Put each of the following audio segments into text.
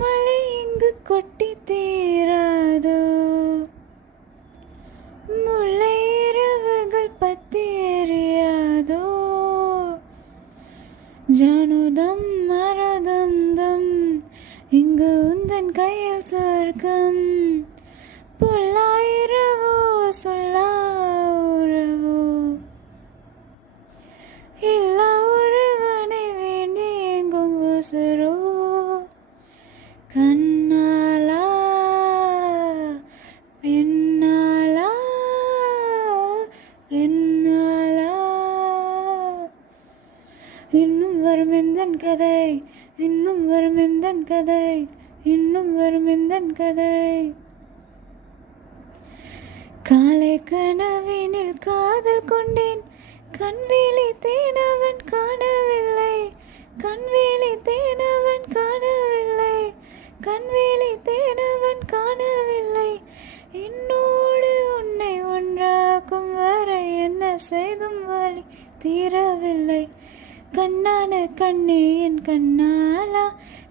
மலை இங்கு கொட்டி தீராதோ, முல்லை இரவுகள் பத்தி எறியாதோ, ஜானுதம் மரதம் தம் இங்கு உந்தன் கையில் சொர்க்கம், பொல்லாயிரவோ சொல்லா உறவோ, இல்லா ஒருவனை வேண்டி எங்கும் உசுரோ, கண்ணாலா பெண்ணாலா பெண்ணாலா. இன்னும் வரும் எந்தன் கதை, இன்னும் வரும் எந்தன் கதை, இன்னும் வரும் எந்தன் கதை. காலை கனவினில் காதல் கொண்டேன், கண்விழி தேனவன் காணவில்லை, கண்விழி தேனவன் காணவில்லை, கண்விழி தேனவன் காணவில்லை. என்னோடு உன்னை ஒன்றாக்கும் வரை என்ன செய்தும் வழி தீரவில்லை. கண்ணான கண்ணே என் கண்ணாலா,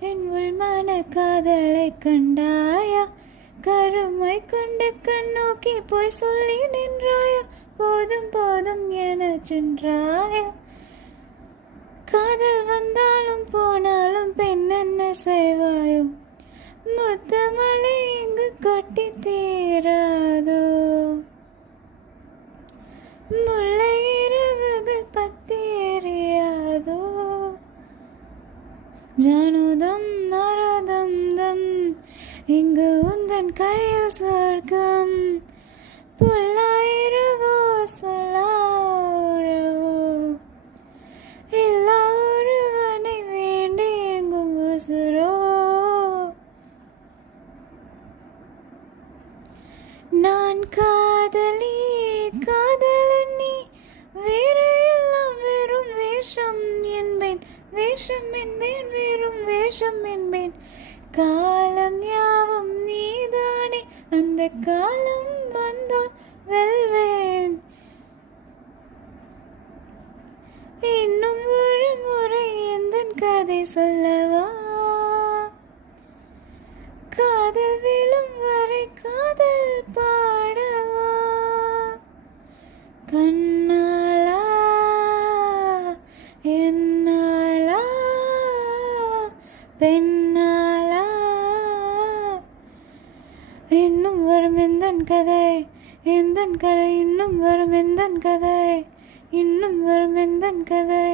என் உள்மான காதலை கண்டாயா, கருமை கண்டு கண் நோக்கி போய் சொல்லி நின்றாயா, போதும் போதும் என சென்றாயா. காதல் வந்தாலும் போனாலும் பெண் என்ன செய்வாயோ, முத்தமலை இங்கு கொட்டி தீராதோ, முல்லை இரவுகள் பத்தி எறியாதோ, ஜானுதம் மரதம் தம் இங்கு உந்தன் கையில் சொர்க்கம், பொல்லாயிரவோ சொல்லா உறவோ, இல்லா ஒருவனை வேண்டி எங்கும் உசுரோ. நான் காதலி காதலன் நீ, வேறு எல்லாம் வெறும் வேஷம் என்பேன், வேஷம் என்பேன் வெறும் வேஷம் என்பேன். காலம் யாவும் நீதானே, அந்த காலம் வந்தால் வெல்வேன். இன்னும் ஒரு முறை எந்தன் கதை சொல்லவா, காதல் விழும் வரை காதல் பாடவா. கண்ணாலா என்னாலா பெண்ணாலா. இன்னும் வரும் எந்தன் கதை, எந்தன் கதை, இன்னும் வரும் எந்தன் கதை, இன்னும் வரும் எந்தன் கதை.